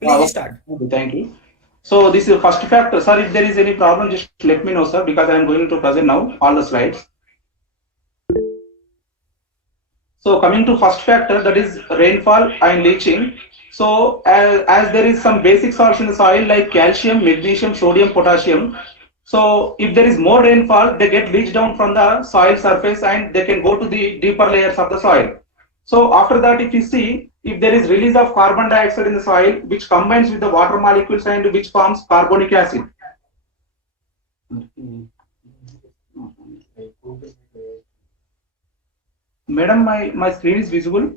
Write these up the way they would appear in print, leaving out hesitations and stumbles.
Please start. Okay, thank you. So this is the first factor. Sir, if there is any problem, just let me know, sir, because I am going to present now all the slides. So coming to first factor, that is rainfall and leaching. So as there is some basic salts in the soil like calcium, magnesium, sodium, potassium. So if there is more rainfall, they get leached down from the soil surface and they can go to the deeper layers of the soil. So after that, if you see, if there is release of carbon dioxide in the soil, which combines with the water molecules and which forms carbonic acid. Madam, my screen is visible.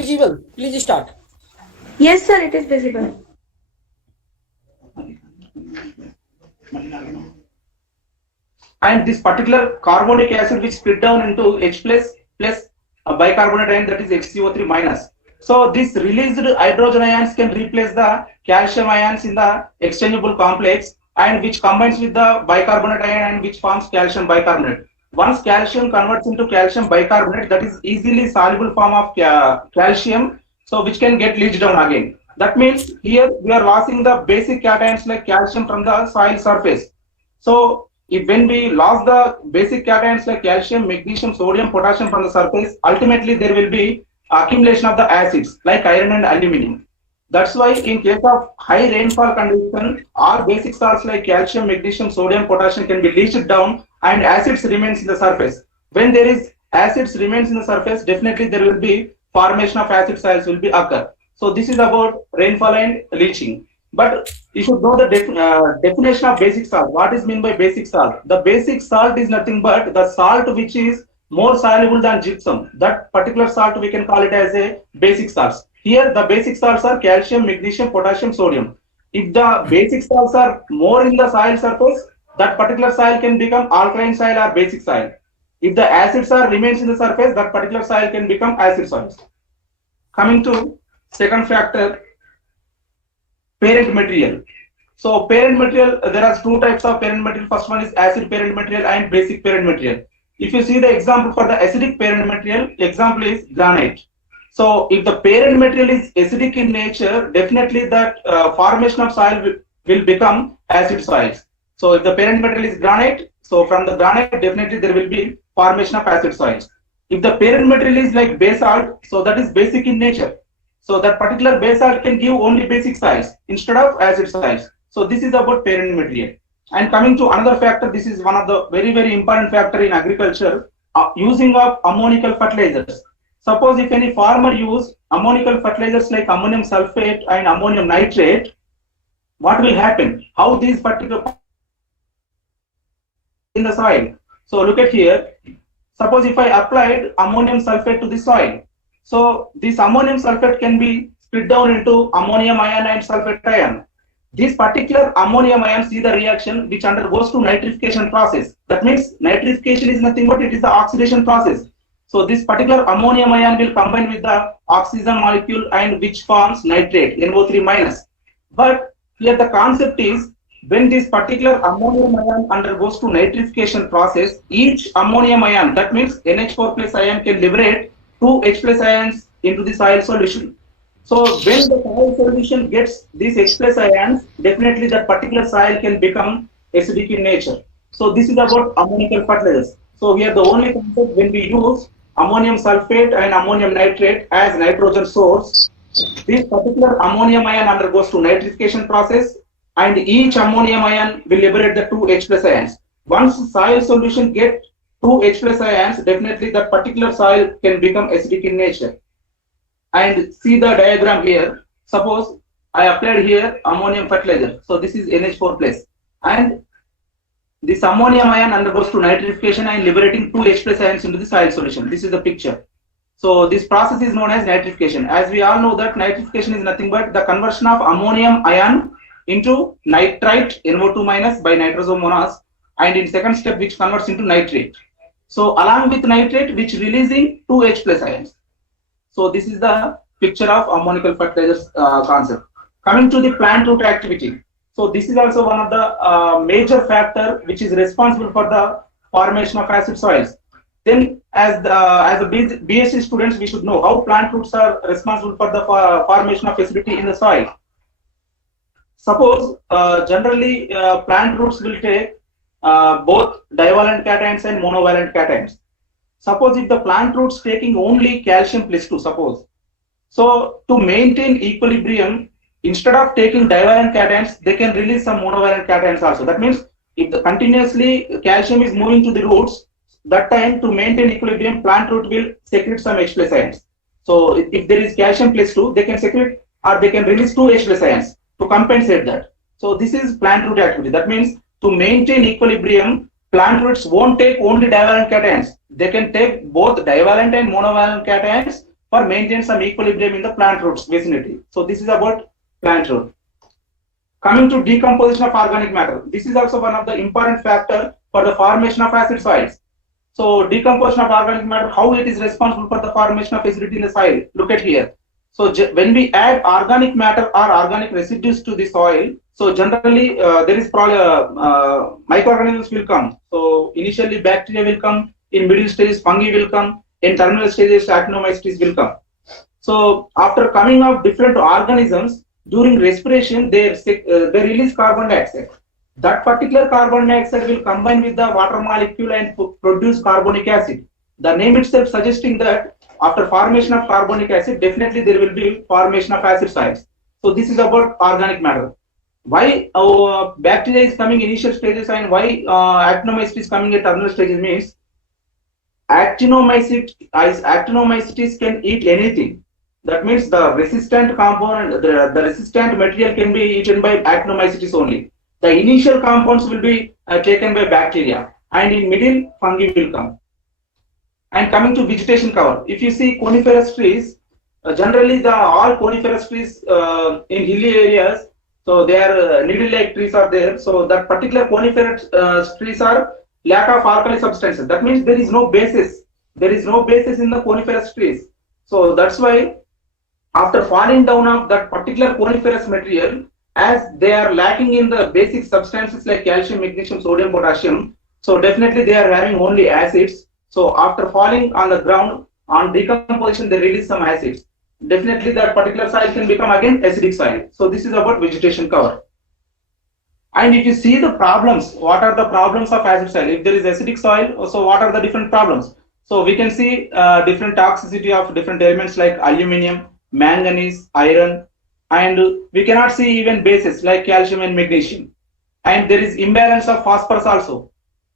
Visible. Please start. Yes, sir, it is visible. And this particular carbonic acid which split down into H plus a bicarbonate ion, that is HCO3 minus. So this released hydrogen ions can replace the calcium ions in the exchangeable complex and which combines with the bicarbonate ion and which forms calcium bicarbonate. Once calcium converts into calcium bicarbonate, that is easily soluble form of calcium, so which can get leached down again. That means here we are losing the basic cations like calcium from the soil surface. So if when we lost the basic cations like calcium, magnesium, sodium, potassium from the surface, ultimately there will be accumulation of the acids like iron and aluminum. That's why in case of high rainfall condition, all basic salts like calcium, magnesium, sodium, potassium can be leached down and acids remains in the surface. When there is acids remains in the surface, definitely there will be formation of acid soils will be occur. So this is about rainfall and leaching. But you should know the definition of basic salt. What is meant by basic salt? The basic salt is nothing but the salt which is more soluble than gypsum. That particular salt we can call it as a basic salts. Here the basic salts are calcium, magnesium, potassium, sodium. If the basic salts are more in the soil surface, that particular soil can become alkaline soil or basic soil. If the acids are remains in the surface, that particular soil can become acid soils. Coming to second factor, parent material. So parent material, there are two types of parent material. First one is acid parent material and basic parent material. If you see the example for the acidic parent material, example is granite. So if the parent material is acidic in nature, definitely that formation of soil will become acid soils. So if the parent material is granite, so from the granite definitely there will be formation of acid soils. If the parent material is like basalt, so that is basic in nature. So that particular basalt can give only basic soils instead of acid soils. So this is about parent material. And coming to another factor, this is one of the very important factor in agriculture, using of ammonical fertilizers. Suppose if any farmer use ammonical fertilizers like ammonium sulfate and ammonium nitrate, what will happen? How these particular in the soil? So look at here. Suppose if I applied ammonium sulfate to the soil, so this ammonium sulfate can be split down into ammonium ion and sulfate ion. This particular ammonium ion see the reaction which undergoes to nitrification process. That means nitrification is nothing but it is the oxidation process. So this particular ammonium ion will combine with the oxygen molecule and which forms nitrate, NO3 minus. But here the concept is when this particular ammonium ion undergoes to nitrification process, each ammonium ion, that means NH4 plus ion can liberate 2 H plus ions into the soil solution. So when the soil solution gets these H plus ions, definitely that particular soil can become acidic in nature. So this is about ammonical fertilizers. So here the only concept when we use ammonium sulfate and ammonium nitrate as nitrogen source, this particular ammonium ion undergoes to nitrification process and each ammonium ion will liberate the 2 H plus ions. Once soil solution get 2 H plus ions, definitely that particular soil can become acidic in nature. And see the diagram here. Suppose I applied here ammonium fertilizer. So this is NH4 plus. And this ammonium ion undergoes to nitrification and liberating 2 H plus ions into the soil solution. This is the picture. So this process is known as nitrification. As we all know that nitrification is nothing but the conversion of ammonium ion into nitrite, NO2 minus by nitrosomonas, and in second step which converts into nitrate. So along with nitrate which releasing 2 H plus ions. So this is the picture of ammonical fertilizers concept. Coming to the plant root activity. So this is also one of the major factor which is responsible for the formation of acid soils. Then as a BSc students, we should know how plant roots are responsible for the formation of acidity in the soil. Suppose generally plant roots will take both divalent cations and monovalent cations. Suppose if the plant roots taking only calcium plus 2, suppose. So to maintain equilibrium, instead of taking divalent cations, they can release some monovalent cations also. That means if the continuously calcium is moving to the roots, that time to maintain equilibrium, plant root will secrete some H plus ions. So if there is calcium plus 2, they can secrete or they can release 2 H plus ions to compensate that. So this is plant root activity. That means to maintain equilibrium, plant roots won't take only divalent cations. They can take both divalent and monovalent cations for maintain some equilibrium in the plant roots vicinity. So this is about plant root. Coming to decomposition of organic matter, this is also one of the important factor for the formation of acid soils. So decomposition of organic matter, how it is responsible for the formation of acidity in the soil. Look at here. So when we add organic matter or organic residues to the soil, so generally there is probably microorganisms will come. So initially bacteria will come, in middle stages fungi will come, in terminal stages actinomycetes will come. So after coming of different organisms, during respiration they release carbon dioxide. That particular carbon dioxide will combine with the water molecule and produce carbonic acid. The name itself suggesting that after formation of carbonic acid, definitely there will be formation of acid soils. So this is about organic matter. Why bacteria is coming initial stages and why actinomycetes is coming at terminal stages means actinomycetes can eat anything. That means the resistant component, the resistant material can be eaten by actinomycetes only. The initial compounds will be taken by bacteria, and in middle fungi will come. And coming to vegetation cover, if you see coniferous trees, generally all coniferous trees in hilly areas, so they are needle-like trees are there. So that particular coniferous trees are lack of alkali substances. That means there is no basis. There is no basis in the coniferous trees. So that's why after falling down of that particular coniferous material, as they are lacking in the basic substances like calcium, magnesium, sodium, potassium, so definitely they are having only acids. So after falling on the ground, on decomposition, they release some acids. Definitely that particular soil can become again acidic soil. So this is about vegetation cover. And if you see the problems, what are the problems of acid soil? If there is acidic soil, so what are the different problems? So we can see different toxicity of different elements like aluminum, manganese, iron, and we cannot see even bases like calcium and magnesium. And there is imbalance of phosphorus also.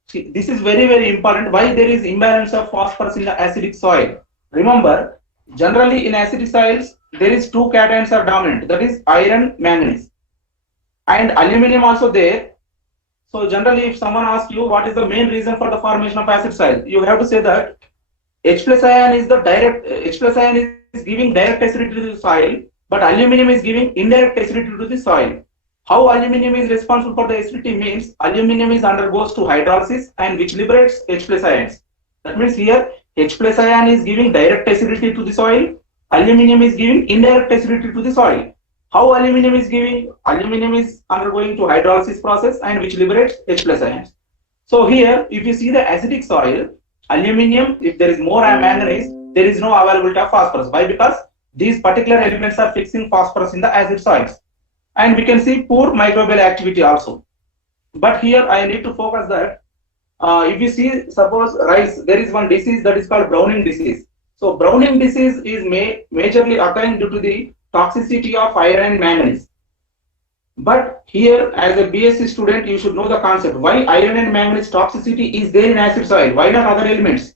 See, this is very, very important. Why there is imbalance of phosphorus in the acidic soil? Remember, generally in acidic soils, there is two cations are dominant. That is iron, manganese, and aluminum also there. So generally, if someone asks you what is the main reason for the formation of acid soil, you have to say that H plus ion is the direct. H plus ion is giving direct acidity to the soil, but aluminum is giving indirect acidity to the soil. How aluminum is responsible for the acidity means aluminum is undergoes to hydrolysis and which liberates H plus ions. That means here H plus ion is giving direct acidity to the soil, aluminum is giving indirect acidity to the soil. How aluminum is giving? Aluminum is undergoing to hydrolysis process and which liberates H plus ions. So here if you see the acidic soil, aluminum, if there is more manganese, there is no availability of phosphorus. Why? Because these particular elements are fixing phosphorus in the acid soils. And we can see poor microbial activity also. But here I need to focus that if you see, suppose rice, there is one disease that is called browning disease. So browning disease is majorly occurring due to the toxicity of iron and manganese. But here as a BSc student, you should know the concept. Why iron and manganese toxicity is there in acid soil? Why not other elements?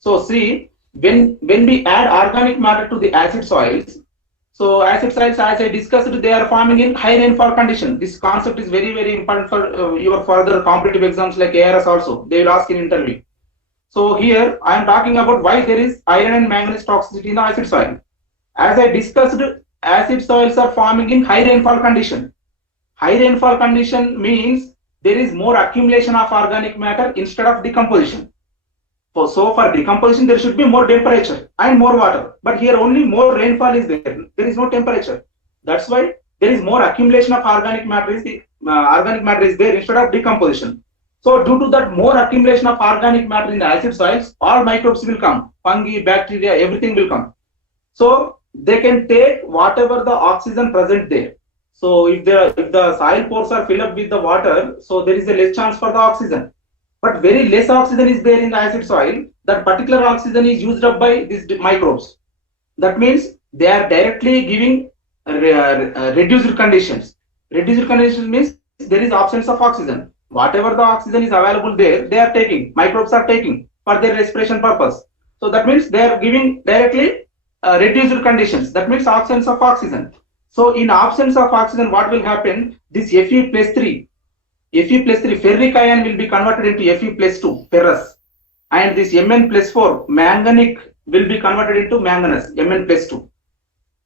So see, when we add organic matter to the acid soils, so acid soils, as I discussed, they are forming in high rainfall condition. This concept is very, very important for your further competitive exams like ARS also. They will ask in interview. So here I am talking about why there is iron and manganese toxicity in the acid soil. As I discussed, acid soils are forming in high rainfall condition. High rainfall condition means there is more accumulation of organic matter instead of decomposition. So for decomposition, there should be more temperature and more water. But here only more rainfall is there. There is no temperature. That's why there is more accumulation of organic matter is there instead of decomposition. So due to that more accumulation of organic matter in the acid soils, all microbes will come, fungi, bacteria, everything will come. So they can take whatever the oxygen present there. So if the soil pores are filled up with the water, so there is a less chance for the oxygen. But very less oxygen is there in the acid soil. That particular oxygen is used up by these microbes. That means they are directly giving reduced conditions. Reduced conditions means there is absence of oxygen. Whatever the oxygen is available there, they are taking, microbes are taking for their respiration purpose. So that means they are giving directly reduced conditions. That means absence of oxygen. So in absence of oxygen, what will happen? This Fe plus 3, ferric ion will be converted into Fe plus 2, ferrous. And this Mn plus 4, manganic, will be converted into manganese, Mn plus 2.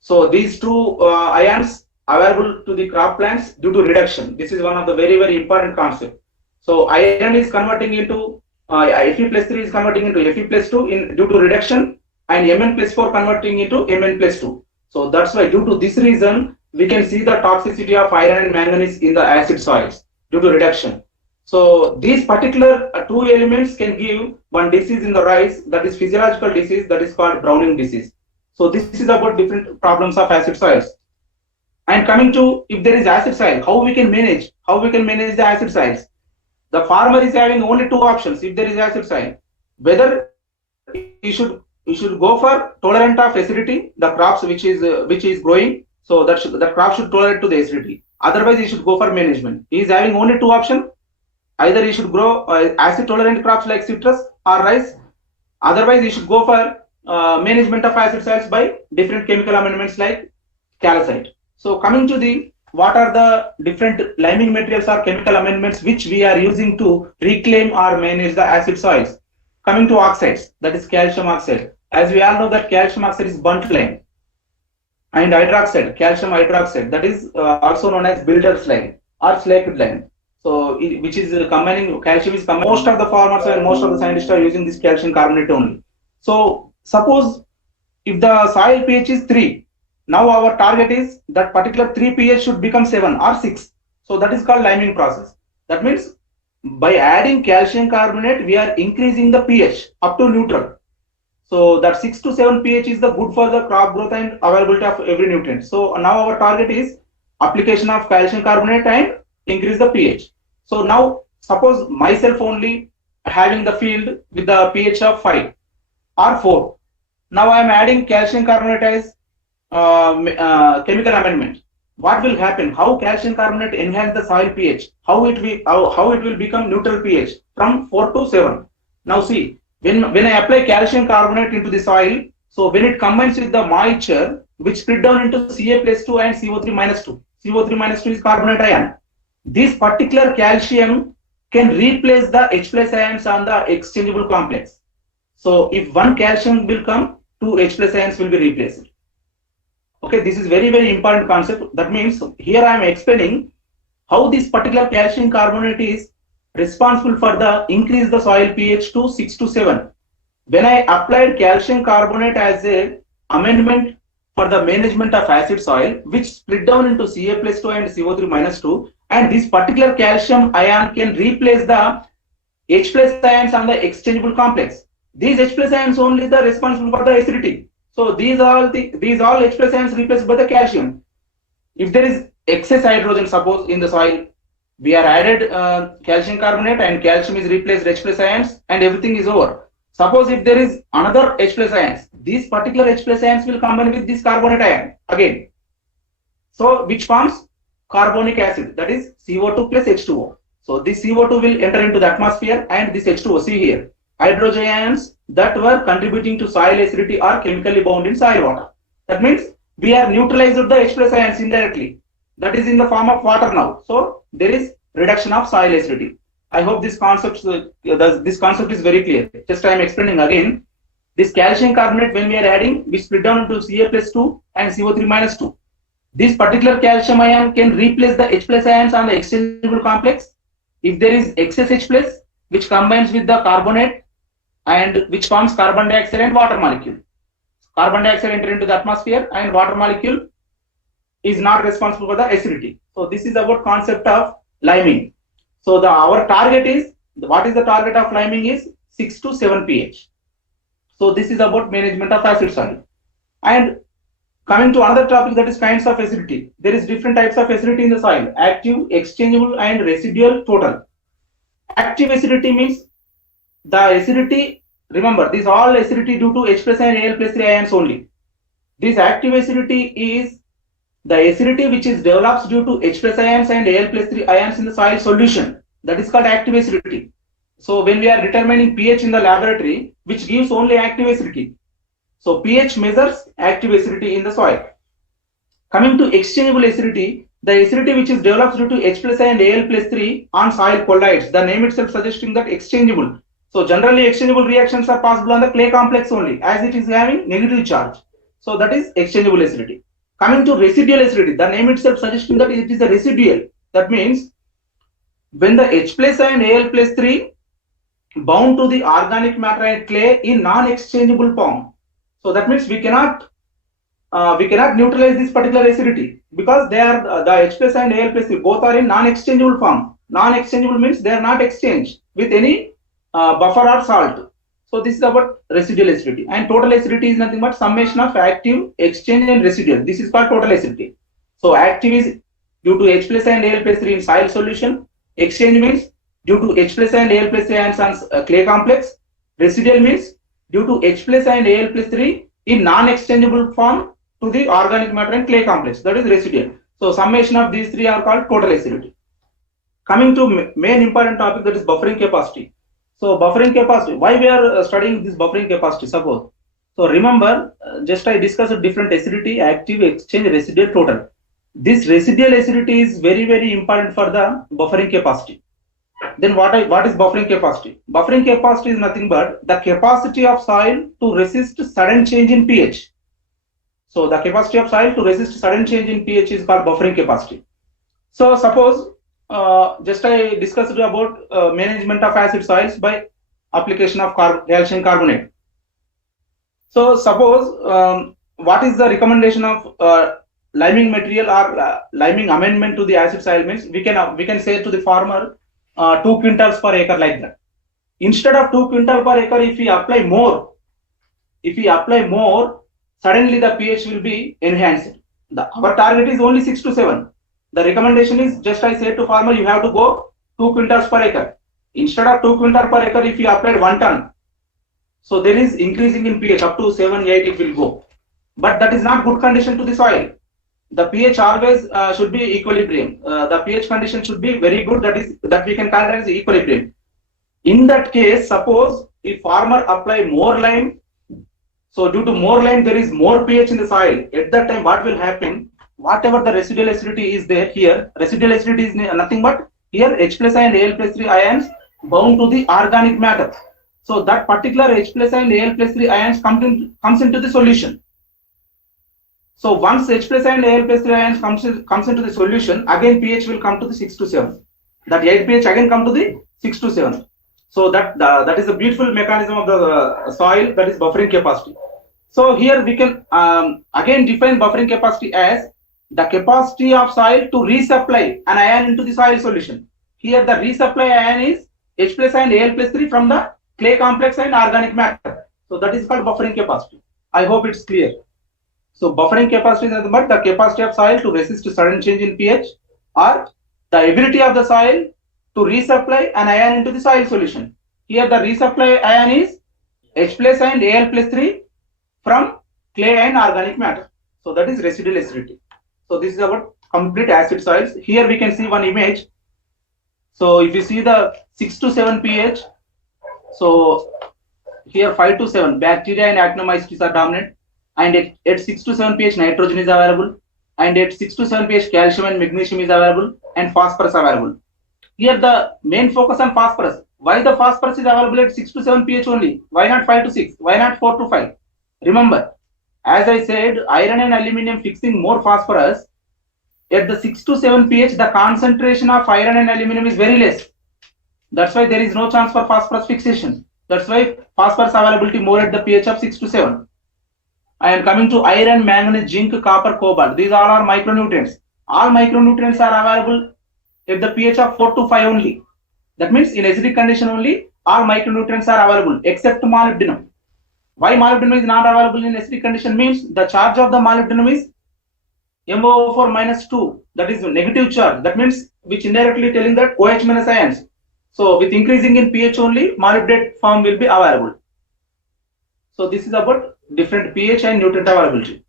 So these two ions available to the crop plants due to reduction. This is one of the very, very important concept. So iron is converting into Fe plus 3 is converting into Fe plus 2 due to reduction, and Mn plus 4 converting into Mn plus 2. So that's why due to this reason, we can see the toxicity of iron and manganese in the acid soils due to reduction. So these particular two elements can give one disease in the rice, that is physiological disease, that is called browning disease. So this is about different problems of acid soils. And coming to, if there is acid soil, how we can manage the acid soils. The farmer is having only two options if there is acid soil. Whether you should go for tolerant of acidity, the crops which is growing, so that crop should tolerate to the acidity. Otherwise, he should go for management. He is having only two options. Either he should grow acid tolerant crops like citrus or rice. Otherwise, he should go for management of acid soils by different chemical amendments like calcite. So coming to what are the different liming materials or chemical amendments which we are using to reclaim or manage the acid soils. Coming to oxides, that is calcium oxide. As we all know that calcium oxide is burnt lime. And hydroxide, calcium hydroxide, that is also known as builder's lime or slaked lime. So which is combining calcium is most of the farmers and most of the scientists are using this calcium carbonate only. So suppose if the soil pH is 3, now our target is that particular 3 pH should become 7 or 6. So that is called liming process. That means by adding calcium carbonate, we are increasing the pH up to neutral. So that 6 to 7 pH is the good for the crop growth and availability of every nutrient. So now our target is application of calcium carbonate and increase the pH. So now suppose myself only having the field with the pH of 5 or 4. Now I am adding calcium carbonate as chemical amendment. What will happen? How calcium carbonate enhance the soil pH? How it will become neutral pH from 4 to 7? Now see, when I apply calcium carbonate into the soil, so when it combines with the moisture, which split down into Ca plus 2 and CO3 minus 2. CO3 minus 2 is carbonate ion. This particular calcium can replace the H plus ions on the exchangeable complex. So if one calcium will come, 2 H plus ions will be replaced. Okay, this is very, very important concept. That means here I am explaining how this particular calcium carbonate is responsible for the increase the soil pH to 6 to 7. When I applied calcium carbonate as a amendment for the management of acid soil, which split down into Ca plus 2 and CO3 minus 2, and this particular calcium ion can replace the H plus ions on the exchangeable complex. These H plus ions only the responsible for the acidity. So these all H plus ions replaced by the calcium. If there is excess hydrogen, suppose in the soil, we are added calcium carbonate and calcium is replaced H plus ions and everything is over. Suppose if there is another H plus ions, these particular H plus ions will combine with this carbonate ion again. So which forms carbonic acid, that is CO2 plus H2O. So this CO2 will enter into the atmosphere and this H2O, see here, hydrogen ions that were contributing to soil acidity are chemically bound in soil water. That means we are neutralized the H plus ions indirectly. That is in the form of water now. So there is reduction of soil acidity. I hope this concept is very clear. Just I am explaining again. This calcium carbonate, when we are adding, we split down into Ca plus 2 and CO3 minus 2. This particular calcium ion can replace the H plus ions on the exchangeable complex. If there is excess H plus, which combines with the carbonate and which forms carbon dioxide and water molecule. Carbon dioxide enter into the atmosphere and water molecule is not responsible for the acidity. So this is about concept of liming. So our target is What is the target of liming is 6 to 7 pH. So this is about management of acid soil. And coming to another topic, that is kinds of acidity. There is different types of acidity in the soil: active, exchangeable, and residual total. Active acidity means the acidity, remember, these all acidity due to H plus and Al plus 3 ions only. This active acidity is the acidity which is develops due to H plus ions and Al plus 3 ions in the soil solution. That is called active acidity. So when we are determining pH in the laboratory, which gives only active acidity. So pH measures active acidity in the soil. Coming to exchangeable acidity, the acidity which is developed due to H plus and Al plus 3 on soil collides. The name itself suggesting that exchangeable. So generally exchangeable reactions are possible on the clay complex only, as it is having negative charge. So that is exchangeable acidity. Coming to residual acidity, the name itself suggesting that it is a residual. That means when the H plus and Al plus 3 bound to the organic matter and clay in non-exchangeable form. So that means we cannot neutralize this particular acidity because they are the H plus and Al plus 3 both are in non-exchangeable form. Non-exchangeable means they are not exchanged with any buffer or salt. So this is about residual acidity. And total acidity is nothing but summation of active, exchange, and residual. This is called total acidity. So active is due to H plus and Al plus 3 in soil solution. Exchange means due to H plus and Al plus 3 ions on clay complex. Residual means due to H plus and Al plus 3 in non-exchangeable form to the organic matter and clay complex. That is residual. So summation of these three are called total acidity. Coming to main important topic, that is buffering capacity. So buffering capacity, why we are studying this buffering capacity, suppose. So remember, just I discussed different acidity, active, exchange, residual, total. This residual acidity is very, very important for the buffering capacity. Then what is buffering capacity? Buffering capacity is nothing but the capacity of soil to resist sudden change in pH. So the capacity of soil to resist sudden change in pH is called buffering capacity. So suppose just I discussed about management of acid soils by application of calcium carbonate. So suppose what is the recommendation of liming material or liming amendment to the acid soil means we can say to the farmer 2 quintals per acre like that. Instead of 2 quintal per acre, if we apply more, suddenly the pH will be enhanced. Our target is only 6 to 7. The recommendation is just I said to farmer, you have to go 2 quintals per acre. Instead of 2 quintal per acre, if you applied 1 ton, so there is increasing in pH up to 7, 8 it will go. But that is not good condition to the soil. The pH always should be equilibrium. The pH condition should be very good. That we can consider as equilibrium. In that case, suppose if farmer apply more lime, so due to more lime there is more pH in the soil. At that time, what will happen? Whatever the residual acidity is there here, residual acidity is nothing but here H plus and Al plus 3 ions bound to the organic matter. So that particular H plus and Al plus 3 ions comes into the solution. So once H plus and Al plus 3 ions comes into the solution, again pH will come to the 6 to 7. That 8 pH again come to the 6 to 7. So that is a beautiful mechanism of the soil, that is buffering capacity. So here we can again define buffering capacity as the capacity of soil to resupply an ion into the soil solution. Here the resupply ion is H plus and Al plus 3 from the clay complex and organic matter. So that is called buffering capacity. I hope it's clear. So buffering capacity is nothing but the capacity of soil to resist sudden change in pH or the ability of the soil to resupply an ion into the soil solution. Here the resupply ion is H plus and Al plus 3 from clay and organic matter. So that is residual acidity. So this is about complete acid soils. Here we can see one image. So if you see the 6 to 7 pH, so here 5 to 7 bacteria and actinomycetes are dominant, and at 6 to 7 pH nitrogen is available, and at 6 to 7 pH calcium and magnesium is available, and phosphorus available. Here the main focus on phosphorus. Why the phosphorus is available at 6 to 7 pH only? Why not 5 to 6? Why not 4 to 5? Remember, as I said, iron and aluminum fixing more phosphorus. At the 6 to 7 pH, the concentration of iron and aluminum is very less. That's why there is no chance for phosphorus fixation. That's why phosphorus availability more at the pH of 6 to 7. And coming to iron, manganese, zinc, copper, cobalt, these all are micronutrients. All micronutrients are available at the pH of 4 to 5 only. That means in acidic condition only all micronutrients are available except molybdenum. Why molybdenum is not available in acidic condition means the charge of the molybdenum is MO4 minus 2, that is negative charge. That means which indirectly telling that OH minus ions. So with increasing in pH only, molybdenate form will be available. So this is about different pH and nutrient availability.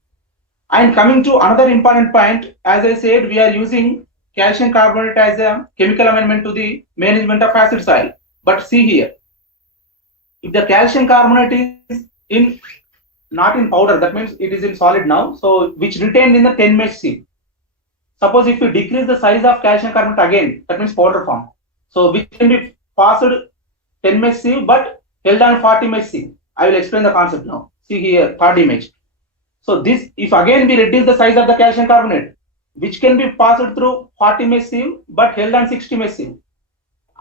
And coming to another important point, as I said, we are using calcium carbonate as a chemical amendment to the management of acid soil. But see here, if the calcium carbonate is in not in powder, that means it is in solid now, so which retained in the 10 mesh sieve. Suppose if you decrease the size of calcium carbonate again, that means powder form, so which can be passed 10 mesh sieve but held on 40 mesh sieve. I will explain the concept now. See here, third image. So this, if again we reduce the size of the calcium carbonate, which can be passed through 40 mesh sieve but held on 60 mesh sieve.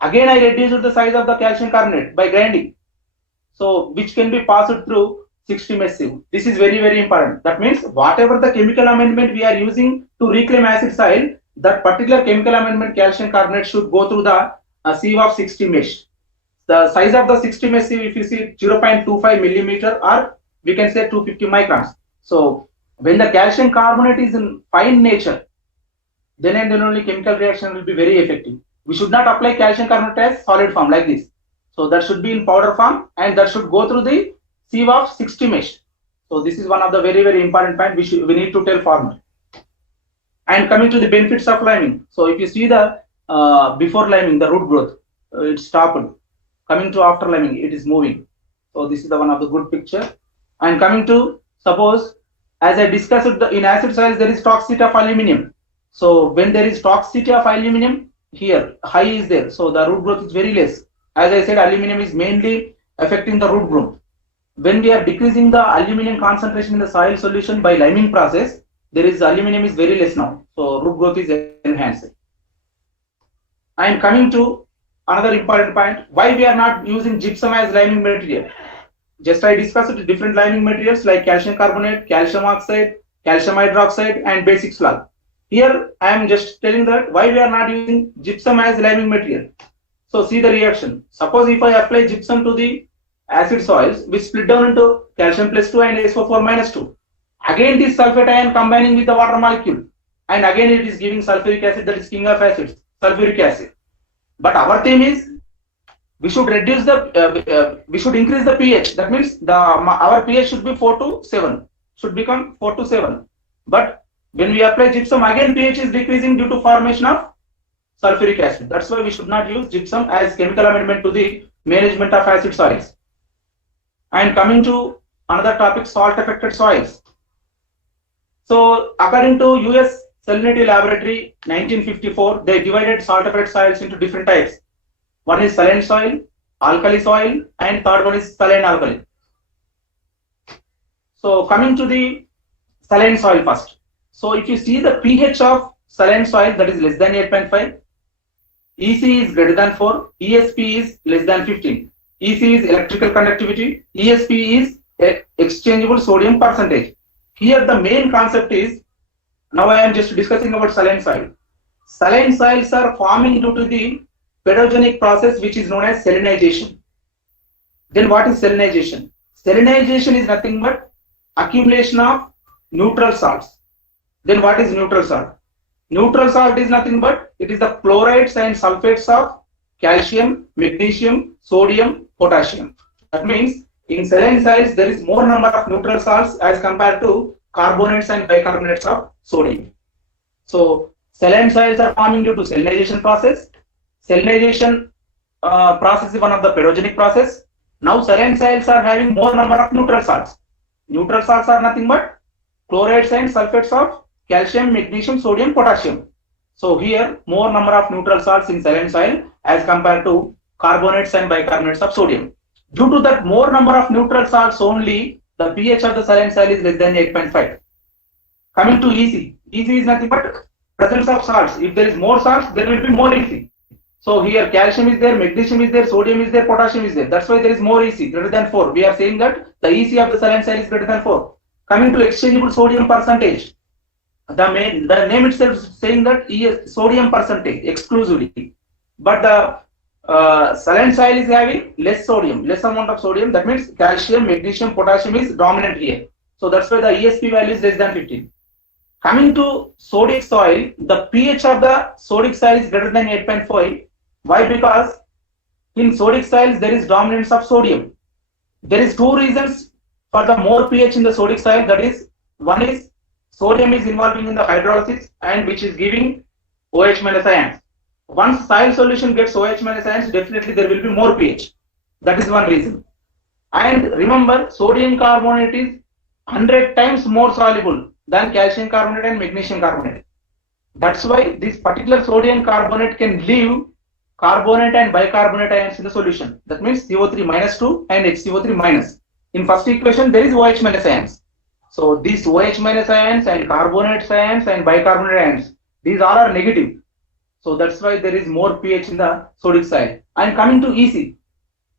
Again I reduced the size of the calcium carbonate by grinding, so which can be passed through 60 mesh sieve. This is very, very important. That means whatever the chemical amendment we are using to reclaim acid soil, that particular chemical amendment calcium carbonate should go through the sieve of 60 mesh. The size of the 60 mesh sieve, if you see 0.25 millimeter, or we can say 250 microns. So when the calcium carbonate is in fine nature, then and then only chemical reaction will be very effective. We should not apply calcium carbonate as solid form like this. So that should be in powder form and that should go through the sieve of 60 mesh. So this is one of the very, very important point we need to tell farmer. And coming to the benefits of liming. So if you see the before liming, the root growth, it stopped. Coming to after liming, it is moving. So this is the one of the good picture. And coming to, suppose, as I discussed in acid soils, there is toxicity of aluminum. So when there is toxicity of aluminum, here high is there. So the root growth is very less. As I said, aluminum is mainly affecting the root growth. When we are decreasing the aluminum concentration in the soil solution by liming process, there is aluminum is very less now. So root growth is enhanced. I am coming to another important point, why we are not using gypsum as liming material. Just I discussed different liming materials like calcium carbonate, calcium oxide, calcium hydroxide and basic slag. Here I am just telling that why we are not using gypsum as liming material. So see the reaction. Suppose if I apply gypsum to the acid soils, which split down into calcium plus 2 and SO4 minus 2. Again this sulfate ion combining with the water molecule, and again it is giving sulfuric acid, that is king of acids, sulfuric acid. But our theme is we should reduce the we should increase the pH. That means our pH should be 4 to 7, should become 4 to 7. But when we apply gypsum, again pH is decreasing due to formation of sulfuric acid. That's why we should not use gypsum as chemical amendment to the management of acid soils. And coming to another topic, salt affected soils. So according to US Salinity Laboratory 1954, they divided salt affected soils into different types. One is saline soil, alkali soil, and third one is saline alkali. So coming to the saline soil first. So if you see the pH of saline soil, that is less than 8.5, EC is greater than 4, ESP is less than 15. EC is electrical conductivity, ESP is exchangeable sodium percentage. Here the main concept is, now I am just discussing about saline soil. Saline soils are forming due to the pedogenic process which is known as salinization. Then what is salinization? Salinization is nothing but accumulation of neutral salts. Then what is neutral salt? Neutral salt is nothing but it is the chlorides and sulfates of calcium, magnesium, sodium, potassium. That means in saline soils there is more number of neutral salts as compared to carbonates and bicarbonates of sodium. So saline soils are forming due to salinization process. Salinization process is one of the pedogenic process. Now saline soils are having more number of neutral salts. Neutral salts are nothing but chlorides and sulfates of calcium, magnesium, sodium, potassium. So here more number of neutral salts in saline soil as compared to carbonates and bicarbonates of sodium. Due to that more number of neutral salts only, the pH of the saline soil is less than 8.5. Coming to EC. EC is nothing but presence of salts. If there is more salts, there will be more EC. So here calcium is there, magnesium is there, sodium is there, potassium is there. That's why there is more EC, greater than 4. We are saying that the EC of the saline soil is greater than 4. Coming to exchangeable sodium percentage. The name itself is saying that sodium percentage exclusively. But the saline soil is having less sodium, less amount of sodium. That means calcium, magnesium, potassium is dominant here. So that's why the ESP value is less than 15. Coming to sodic soil, the pH of the sodic soil is greater than 8.5. Why? Because in sodic soils there is dominance of sodium. There is two reasons for the more pH in the sodic soil. That is, one is sodium is involving in the hydrolysis and which is giving OH minus ions. Once soil solution gets OH minus ions, definitely there will be more pH. That is one reason. And remember, sodium carbonate is 100 times more soluble than calcium carbonate and magnesium carbonate. That's why this particular sodium carbonate can leave carbonate and bicarbonate ions in the solution. That means CO3 minus 2 and HCO3 minus. In first equation, there is OH minus ions. So these OH minus ions and carbonate ions and bicarbonate ions, these all are negative. So that's why there is more pH in the sodic soil. And coming to EC,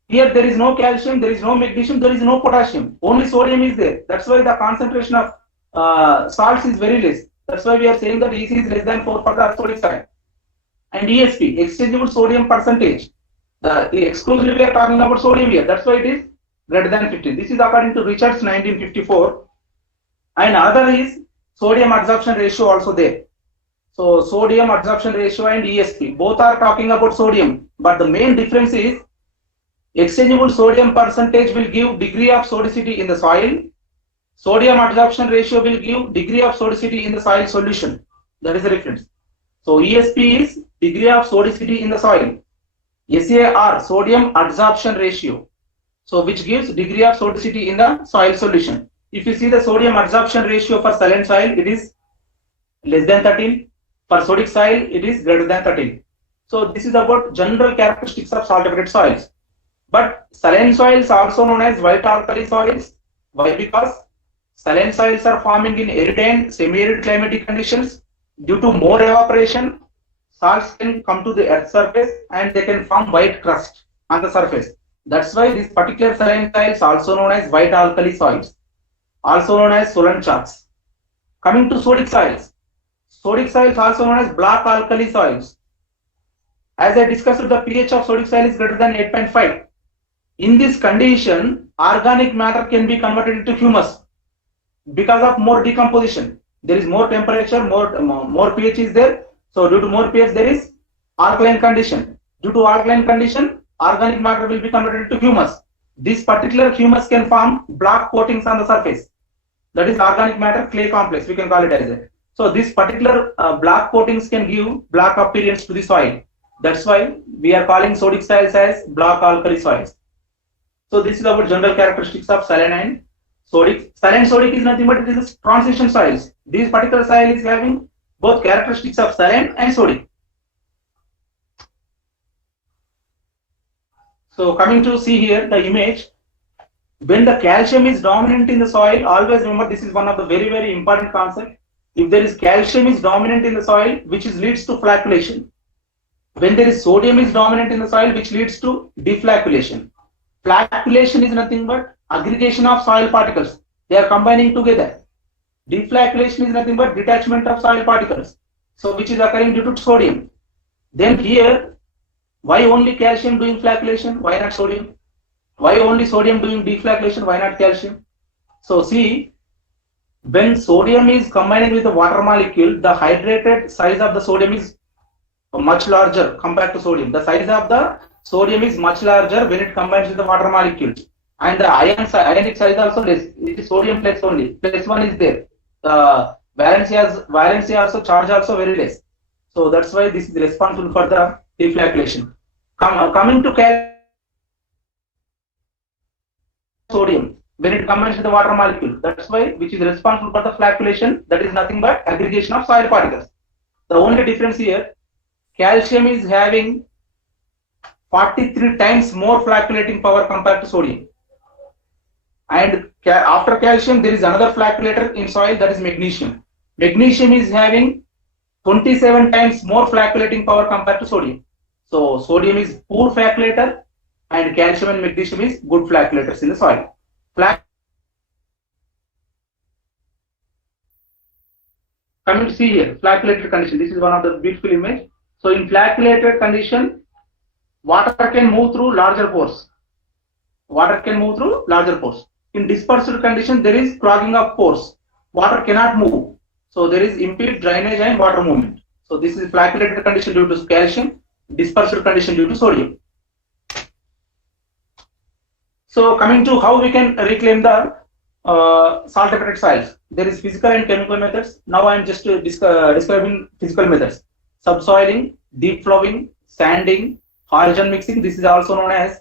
here there is no calcium, there is no magnesium, there is no potassium. Only sodium is there. That's why the concentration of salts is very less. That's why we are saying that EC is less than 4 for the sodic soil. And ESP, exchangeable sodium percentage. Exclusively we are talking about sodium here. That's why it is greater than 15. This is according to Richards 1954. And other is sodium adsorption ratio also there. So sodium adsorption ratio and ESP, both are talking about sodium. But the main difference is exchangeable sodium percentage will give degree of sodicity in the soil. Sodium adsorption ratio will give degree of sodicity in the soil solution. That is the difference. So ESP is degree of sodicity in the soil. SAR, sodium adsorption ratio. So which gives degree of sodicity in the soil solution. If you see the sodium adsorption ratio for saline soil, it is less than 13. For sodic soil, it is greater than 13. So this is about general characteristics of saltified soils. But saline soils also known as white alkali soils. Why? Because saline soils are forming in arid and semi-arid climatic conditions. Due to more evaporation, salts can come to the earth surface and they can form white crust on the surface. That's why this particular saline soils also known as white alkali soils, also known as Solan chalks. Coming to sodic soils also known as black alkali soils. As I discussed, the pH of sodic soil is greater than 8.5. In this condition, organic matter can be converted into humus because of more decomposition. There is more temperature, more pH is there. So due to more pH, there is alkaline condition. Due to alkaline condition, organic matter will be converted into humus. This particular humus can form black coatings on the surface. That is organic matter clay complex. We can call it as a. So this particular black coatings can give black appearance to the soil. That's why we are calling sodic soils as black alkali soils. So this is about general characteristics of saline and sodic. Saline sodic is nothing but it is transition soils. This particular soil is having both characteristics of saline and sodic. So coming to see here the image, when the calcium is dominant in the soil, always remember this is one of the very, very important concepts. If there is calcium is dominant in the soil, which leads to flocculation. When there is sodium is dominant in the soil, which leads to deflocculation. Flocculation is nothing but aggregation of soil particles. They are combining together. Deflocculation is nothing but detachment of soil particles. So which is occurring due to sodium. Then here, why only calcium doing flocculation? Why not sodium? Why only sodium doing deflocculation? Why not calcium? So see, when sodium is combining with the water molecule, the hydrated size of the sodium is much larger compared to sodium. The size of the sodium is much larger when it combines with the water molecule. And the ionic size also less. It is sodium plus only. Plus 1 is there. The valency also, charge also very less. So that's why this is responsible for the deflocculation. Coming to sodium, when it combines with the water molecule, that's why which is responsible for the flocculation, that is nothing but aggregation of soil particles. The only difference here, calcium is having 43 times more flocculating power compared to sodium. And after calcium, there is another flocculator in soil, that is magnesium. Magnesium is having 27 times more flocculating power compared to sodium. So sodium is poor flocculator and calcium and magnesium is good flocculators in the soil. Coming to see here, flocculated condition. This is one of the beautiful image. So in flocculated condition, water can move through larger pores. Water can move through larger pores. In dispersed condition, there is clogging of pores. Water cannot move. So there is impeded drainage and water movement. So this is flacculated condition due to calcium, dispersed condition due to sodium. So coming to how we can reclaim the salt affected soils. There is physical and chemical methods. Now I am just describing physical methods. Subsoiling, deep flowing, sanding, horizon mixing. This is also known as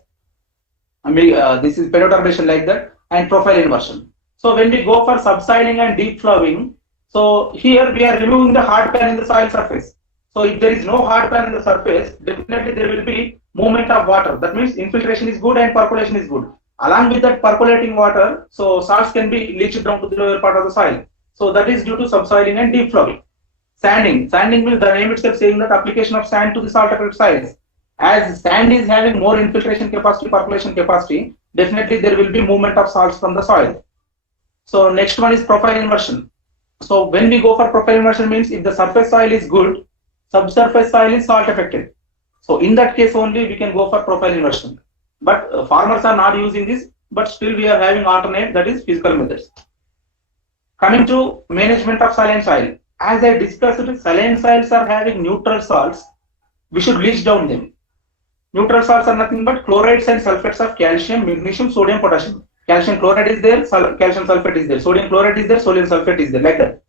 this is pedoturbation like that, and profile inversion. So when we go for subsoiling and deep flowing, so here we are removing the hard pan in the soil surface. So if there is no hard pan in the surface, definitely there will be movement of water. That means infiltration is good and percolation is good. Along with that percolating water, so salts can be leached down to the lower part of the soil. So that is due to subsoiling and deep flowing. Sanding. Sanding means the name itself saying that application of sand to the salt affected soils. As sand is having more infiltration capacity, percolation capacity, definitely there will be movement of salts from the soil. So next one is profile inversion. So when we go for profile inversion means if the surface soil is good, subsurface soil is salt affected. So in that case only we can go for profile inversion. But farmers are not using this, but still we are having alternate, that is physical methods. Coming to management of saline soil. As I discussed, saline soils are having neutral salts. We should leach down them. Neutral salts are nothing but chlorides and sulfates of calcium, magnesium, sodium, potassium. Calcium chloride is there, calcium sulfate is there, sodium chloride is there, sodium sulfate is there, like that.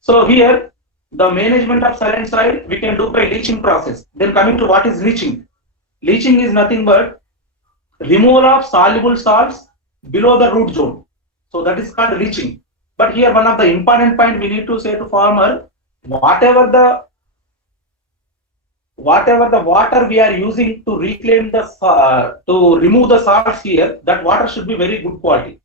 So here, the management of saline soil we can do by leaching process. Then coming to what is leaching. Leaching is nothing but removal of soluble salts below the root zone. So that is called leaching. But here one of the important point we need to say to farmer, whatever the water we are using to reclaim the to remove the salts here, that water should be very good quality.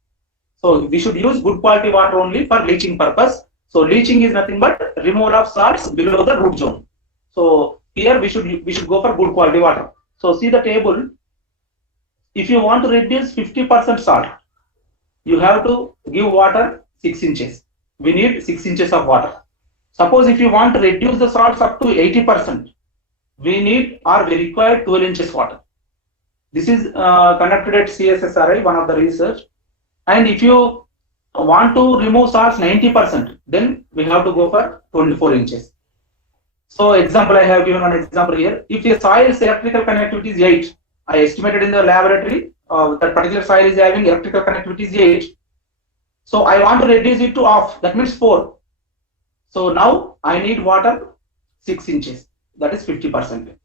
So we should use good quality water only for leaching purpose. So leaching is nothing but removal of salts below the root zone. So here we should go for good quality water. So see the table. If you want to reduce 50% salt, you have to give water 6 inches. We need 6 inches of water. Suppose if you want to reduce the salts up to 80%, we require 12 inches water. This is conducted at CSSRI, one of the research. And if you want to remove salts 90%, then we have to go for 24 inches. So example, I have given one example here. If a soil's electrical conductivity is 8, I estimated in the laboratory that particular soil is having electrical conductivity is 8. So I want to reduce it to half, that means 4. So now I need water 6 inches, that is 50%.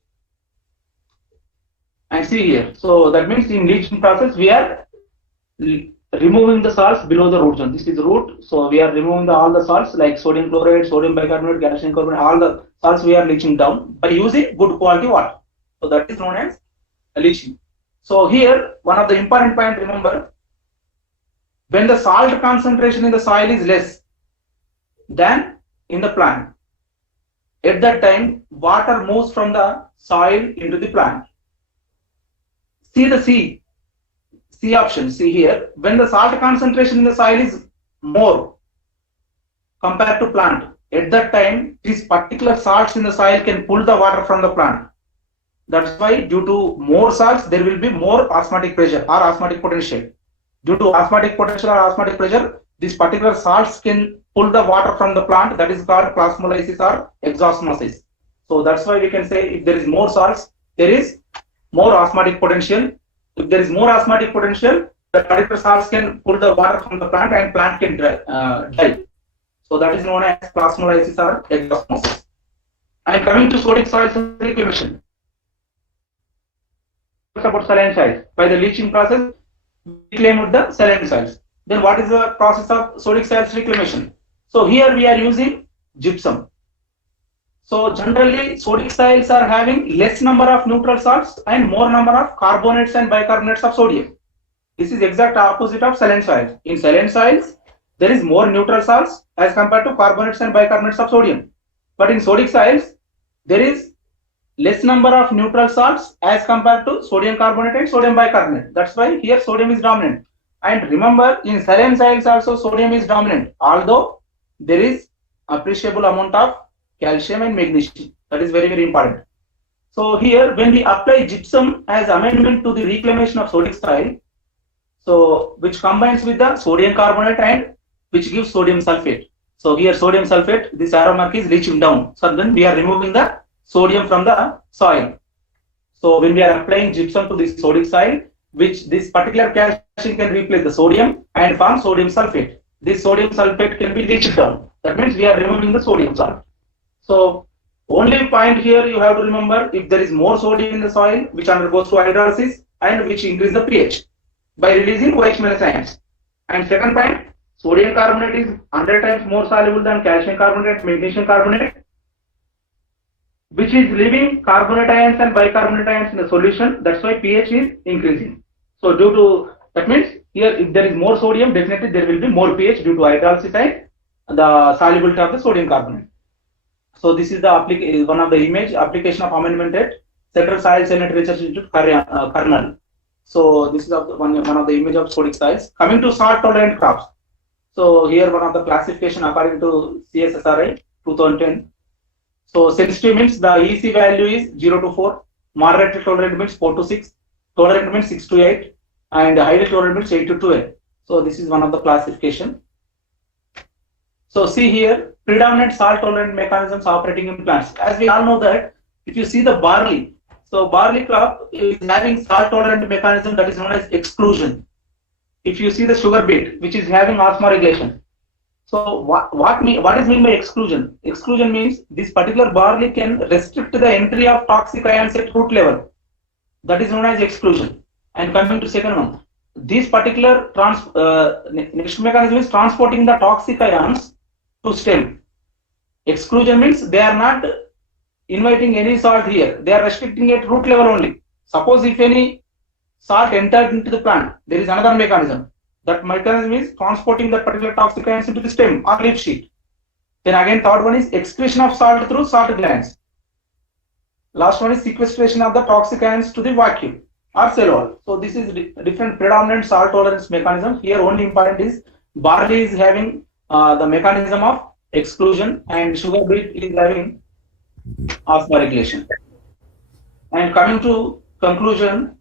And see here, so that means in leaching process we are removing the salts below the root zone. This is the root, so we are removing all the salts like sodium chloride, sodium bicarbonate, calcium carbonate, all the salts we are leaching down by using good quality water. So that is known as leaching. So here one of the important point, remember, when the salt concentration in the soil is less than in the plant, at that time water moves from the soil into the plant. See the C option. See here, when the salt concentration in the soil is more compared to plant, at that time these particular salts in the soil can pull the water from the plant. That's why due to more salts there will be more osmotic pressure or osmotic potential. Due to osmotic potential or osmotic pressure, these particular salts can pull the water from the plant. That is called plasmolysis or exosmosis. So that's why we can say if there is more salts, there is more osmotic potential. If there is more osmotic potential, the particular salts can pull the water from the plant and plant can die. So that is known as plasmolysis or exosmosis. And coming to sodic soils reclamation. About saline soils. By the leaching process, we reclaim the saline soils. Then what is the process of sodic soils reclamation? So here we are using gypsum. So generally sodic soils are having less number of neutral salts and more number of carbonates and bicarbonates of sodium. This is exact opposite of saline soils. In saline soils, there is more neutral salts as compared to carbonates and bicarbonates of sodium. But in sodic soils, there is less number of neutral salts as compared to sodium carbonate and sodium bicarbonate. That's why here sodium is dominant. And remember, in saline soils also sodium is dominant, although there is appreciable amount of calcium and magnesium. That is very, very important. So here, when we apply gypsum as amendment to the reclamation of sodic soil, so which combines with the sodium carbonate and which gives sodium sulfate. So here sodium sulfate, this arrow mark is leaching down. So then we are removing the sodium from the soil. So when we are applying gypsum to this sodic soil, which this particular calcium can replace the sodium and form sodium sulfate. This sodium sulfate can be leached down. That means we are removing the sodium salt. So only point here you have to remember, if there is more sodium in the soil, which undergoes to hydrolysis and which increase the pH by releasing OH minus ions. And second point, sodium carbonate is 100 times more soluble than calcium carbonate, magnesium carbonate, which is leaving carbonate ions and bicarbonate ions in the solution. That's why pH is increasing. So due to, that means here if there is more sodium, definitely there will be more pH due to hydrolysis and the solubility of the sodium carbonate. So this is the one of the image application of amendment at Central Soil Salinity Research Institute, Kernel. So this is one of the image of sodic soils. Coming to salt tolerant crops. So here one of the classification according to CSSRI 2010. So sensitive means the EC value is 0 to 4, moderate tolerant means 4 to 6, tolerant means 6 to 8, and highly tolerant means 8 to 12. So this is one of the classification. So see here, predominant salt tolerant mechanisms operating in plants. As we all know that, if you see the barley, so barley crop is having salt tolerant mechanism that is known as exclusion. If you see the sugar beet, which is having osmoregulation. So what is meant by exclusion? Exclusion means this particular barley can restrict the entry of toxic ions at root level. That is known as exclusion. And coming to second one, this particular next mechanism is transporting the toxic ions to stem. Exclusion means they are not inviting any salt here. They are restricting at root level only. Suppose if any salt entered into the plant, there is another mechanism. That mechanism is transporting that particular toxic ions into the stem or leaf sheet. Then again, third one is excretion of salt through salt glands. Last one is sequestration of the toxic ions to the vacuum or cell wall. So this is different predominant salt tolerance mechanism. Here only important is barley is having the mechanism of exclusion and sugar beet is having osmoregulation. And coming to conclusion,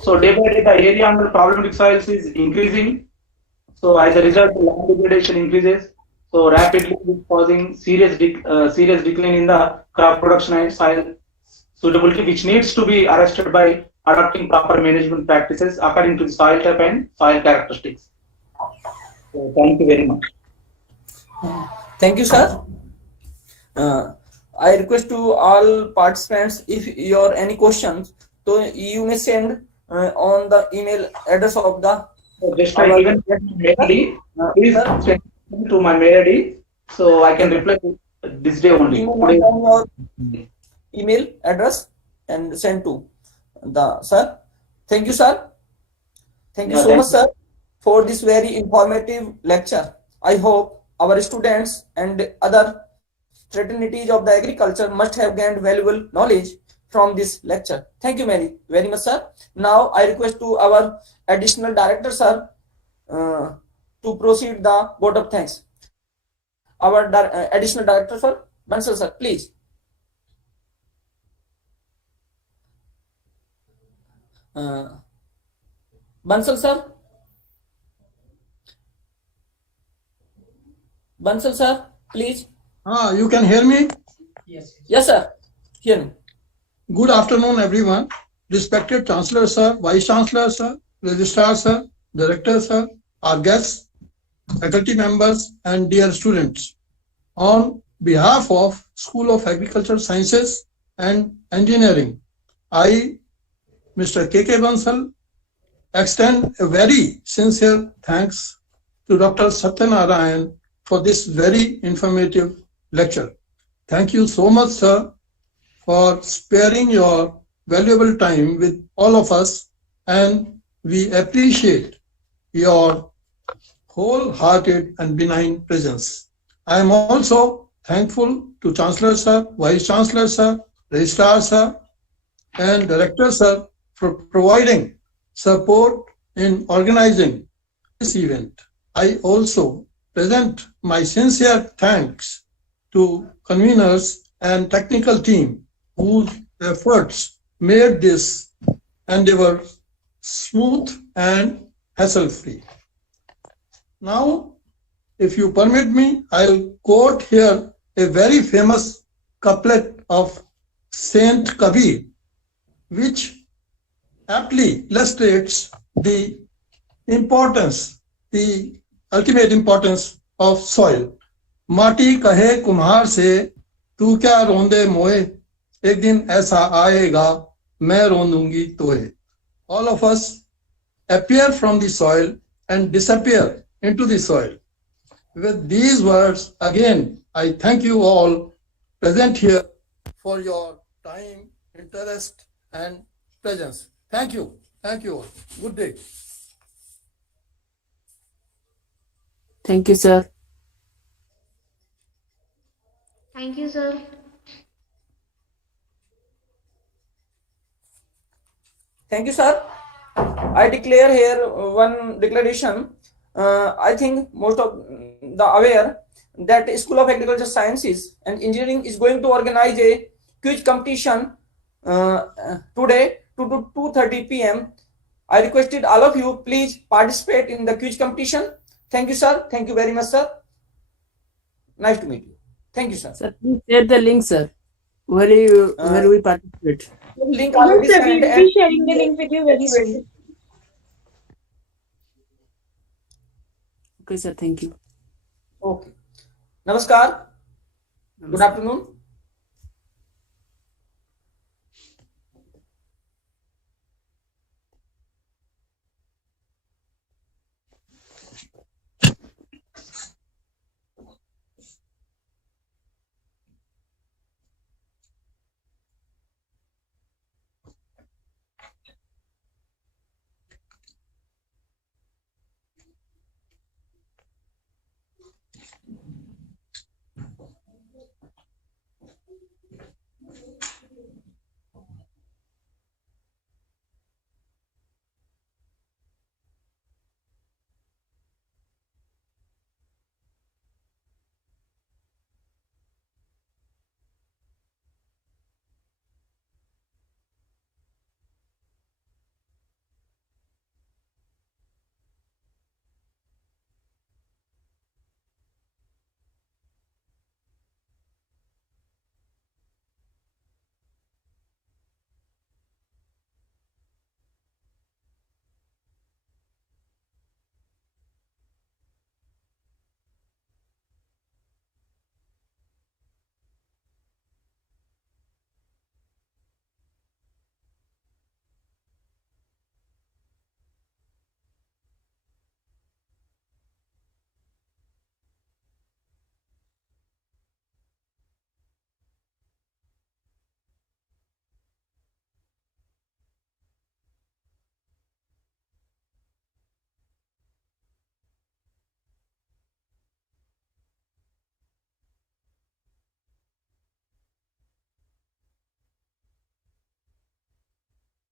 so day by day the area under problematic soils is increasing. So as a result, land degradation increases. So rapidly causing serious decline in the crop production and soil suitability, which needs to be arrested by adopting proper management practices according to the soil type and soil characteristics. So thank you very much. Thank you, sir. I request to all participants, if you have any questions, so you may send on the email address of the. So just I even get my mail ID. Please send to my mail ID so I can reply this day only. Your email address and send to the sir. Thank you, sir. Thank you so much, sir, for this very informative lecture. I hope our students and other fraternities of the agriculture must have gained valuable knowledge from this lecture. Thank you very much, sir. Now I request to our additional director, sir, to proceed the vote of thanks. Our additional director, sir, Bansal, sir, please. Bansal, sir. Bansal, sir, please. You can hear me? Yes, sir. Hear me. Good afternoon, everyone. Respected Chancellor, sir, Vice Chancellor, sir, Registrar, sir, Director, sir, our guests, faculty members, and dear students. On behalf of School of Agricultural Sciences and Engineering, I, Mr. K.K. Bansal, extend a very sincere thanks to Dr. Sathyanarayana for this very informative lecture. Thank you so much, sir, for sparing your valuable time with all of us, and we appreciate your wholehearted and benign presence. I am also thankful to Chancellor, sir, Vice Chancellor, sir, Registrar, sir, and Director, sir, for providing support in organizing this event. I also present my sincere thanks to conveners and technical team whose efforts made this endeavor smooth and hassle-free. Now, if you permit me, I'll quote here a very famous couplet of Saint Kabir, which aptly illustrates the importance, the ultimate importance of soil. माटी कहे कुम्हार से तू क्या रोंदे मोए, एक दिन ऐसा आएगा मैं रोंदूंगी तोए. All of us appear from the soil and disappear into the soil. With these words, again, I thank you all present here for your time, interest, and presence. Thank you. Thank you all. Good day. Thank you, sir. Thank you, sir. Thank you, sir. I declare here one declaration. I think most of the aware that School of Agriculture Sciences and Engineering is going to organize a quiz competition today to 2:30 p.m. I requested all of you please participate in the quiz competition. Thank you, sir. Thank you very much, sir. Nice to meet you. Thank you, sir. Sir, please share the link, sir. Where we participate. Link Yes, already sir. sent We'll and be sharing the link with you very soon. Okay, sir. Thank you. okay. Namaskar. Good afternoon.